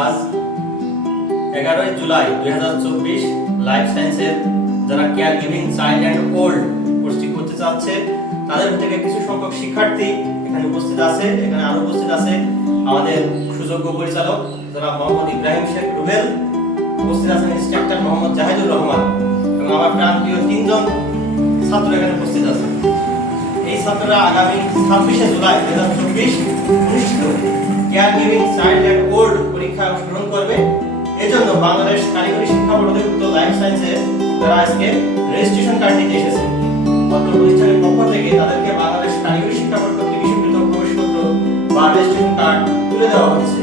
আজ 11 জুলাই 2024 লাইফ সায়েন্সের যারা care giving child and old কোর্সটি করতে চাচ্ছে তাদের থেকে কিছু সংখ্যক শিক্ষার্থী এখানে উপস্থিত আছে। এখানে আরো উপস্থিত আছে আমাদের সুযোগ্য পরিচালক যারা মোহাম্মদ ইব্রাহিম শেখ রুবেল, উপস্থিত আছেন ইনস্ট্রাক্টর মোহাম্মদ জাহিদুর রহমান এবং আমার প্রাণপ্রিয় তিনজন ছাত্র এখানে উপস্থিত আছে। এই ছাত্ররা আগামী 26 জুলাই 2024 অনুষ্ঠিত care giving child and old পরীক্ষায় অংশগ্রহণ করবে। এজন্য বাংলাদেশ কারিগরি শিক্ষা বোর্ড অধিভুক্ত লাইফ সায়েন্সে তারা আজকে রেজিস্ট্রেশন কার্ড নিতে এসেছে। অত্র প্রতিষ্ঠানের পক্ষ থেকে তাদেরকে বাংলাদেশ কারিগরি শিক্ষা বোর্ড কর্তৃক ইস্যুকৃত প্রবেশপত্র বা রেজিস্ট্রেশন কার্ড তুলে দেওয়া হচ্ছে।